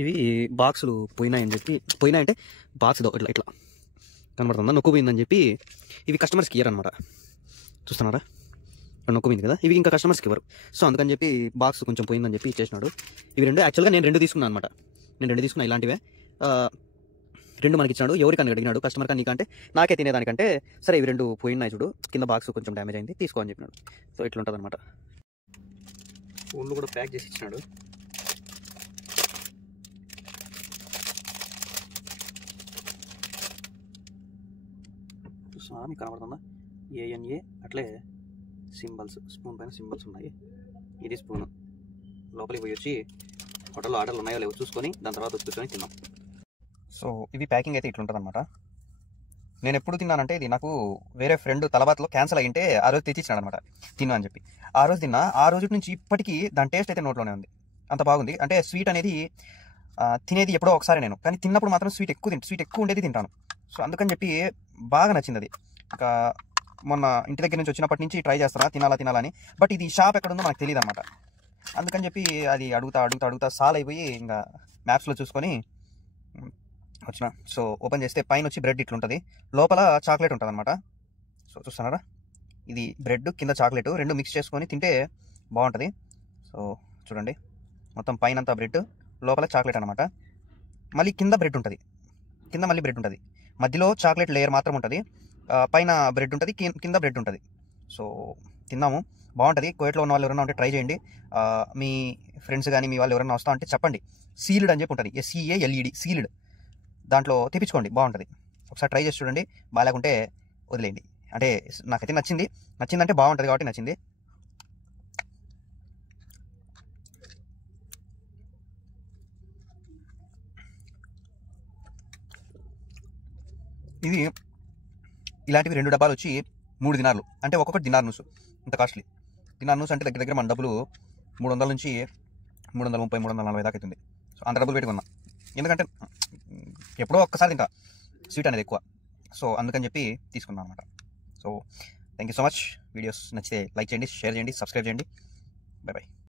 ఇవి బాక్సులు పోయినాయని చెప్పి, పోయినాయంటే బాక్స్ ఇట్లా ఇట్లా కనబడుతుందా, నొక్కుపోయిందని చెప్పి ఇవి కస్టమర్స్కి ఇయ్యరు అనమాట. చూస్తున్నారా, నొక్కుపోయింది కదా, ఇవి ఇంకా కస్టమర్స్కి ఇవ్వరు. సో అందుకని చెప్పి బాక్స్ కొంచెం పోయిందని చెప్పి ఇచ్చేసినాడు. ఇవి రెండు యాక్చువల్గా నేను 2 తీసుకున్నాను అనమాట. నేను 2 తీసుకున్నా ఇలాంటివే. 2 మనకి ఇచ్చాడు. ఎవరికని అడిగినాడు, కస్టమర్ కానీ నీకంటే నాకే తినేదానికంటే, సరే ఇవి 2 పోయినాయి చూడు, కింద బాక్స్ కొంచెం డ్యామేజ్ అయింది, తీసుకో అని చెప్పినాడు. సో ఇట్లుంటుంది అనమాట. ఫోన్లు కూడా ప్యాక్ చేసి ఇచ్చినాడు. మీకు కనబడుతుందా, ANA అట్లే సింబల్స్, స్పూన్ పైన సింబల్స్ ఉన్నాయి. ఇది స్పూను. లోపలికి పోయి వచ్చి హోటల్లో ఆర్డర్లు ఉన్నాయో లేవో చూసుకొని దాని తర్వాత వచ్చి కూర్చొని తిన్నాం. సో ఇది ప్యాకింగ్ అయితే ఇట్లుంటుంది అనమాట. నేను ఎప్పుడు తిన్నానంటే, ఇది నాకు వేరే ఫ్రెండ్ తలబాత్లో క్యాన్సిల్ అయ్యింటే ఆ రోజు తెచ్చిచ్చినాడు అనమాట, తిన్నా అని చెప్పి. ఆ రోజు తిన్నా, ఆ రోజు నుంచి ఇప్పటికీ దాని టేస్ట్ అయితే నోట్లోనే ఉంది. అంత బాగుంది. అంటే స్వీట్ అనేది తినేది ఎప్పుడో ఒకసారి నేను, కానీ తిన్నప్పుడు మాత్రం స్వీట్ ఎక్కువ ఉండేది తింటాను. సో అందుకని చెప్పి బాగా నచ్చింది అది. ఇంకా మొన్న ఇంటి దగ్గర నుంచి వచ్చినప్పటి నుంచి ట్రై చేస్తారా తినాలని, బట్ ఇది షాప్ ఎక్కడుందో నాకు తెలియదు అనమాట. అందుకని చెప్పి అది అడుగుతా సాల్ అయిపోయి ఇంకా మ్యాప్స్లో చూసుకొని వచ్చిన. సో ఓపెన్ చేస్తే పైన వచ్చి బ్రెడ్ ఇట్లుంటుంది, లోపల చాక్లెట్ ఉంటుంది అనమాట. సో చూస్తున్నారా, ఇది బ్రెడ్ కింద చాక్లెట్ 2 మిక్స్ చేసుకొని తింటే బాగుంటుంది. సో చూడండి, మొత్తం పైన అంతా బ్రెడ్, లోపల చాక్లెట్ అనమాట. మళ్ళీ కింద బ్రెడ్ ఉంటుంది, మళ్ళీ బ్రెడ్ ఉంటుంది, మధ్యలో చాక్లెట్ లేయర్ మాత్రం ఉంటుంది, పైన బ్రెడ్ ఉంటుంది, కింద బ్రెడ్ ఉంటుంది. సో తిన్నాము, బాగుంటుంది. కోయట్లో ఉన్న వాళ్ళు ఎవరైనా ఉంటే ట్రై చేయండి. మీ ఫ్రెండ్స్ కానీ మీ వాళ్ళు ఎవరైనా వస్తా అంటే చెప్పండి. సీల్డ్ అని చెప్పి ఉంటుంది, SEALED, సీల్డ్. దాంట్లో తెప్పించుకోండి, బాగుంటుంది. ఒకసారి ట్రై చేసి చూడండి, బాగాలేకుంటే వదిలేయండి. అంటే నాకైతే నచ్చిందంటే బాగుంటుంది కాబట్టి నచ్చింది. ఇది ఇలాంటివి 2 డబ్బాలు వచ్చి 3 దినార్లు, అంటే ఒక్కొక్కటి దినార్ నూసు. ఇంత కాస్ట్లీ దినార్ నూసు అంటే దగ్గర మన డబ్బులు 300 నుంచి 330, 340 దాకా అవుతుంది. సో అంత డబ్బులు పెట్టుకున్నా, ఎందుకంటే ఎప్పుడో ఒక్కసారి తింటా స్వీట్ అనేది ఎక్కువ. సో అందుకని చెప్పి తీసుకున్నాను అనమాట. So thank you so much. Videos నచ్చితే లైక్ చేయండి, షేర్ చేయండి, సబ్స్క్రైబ్ చేయండి. బై.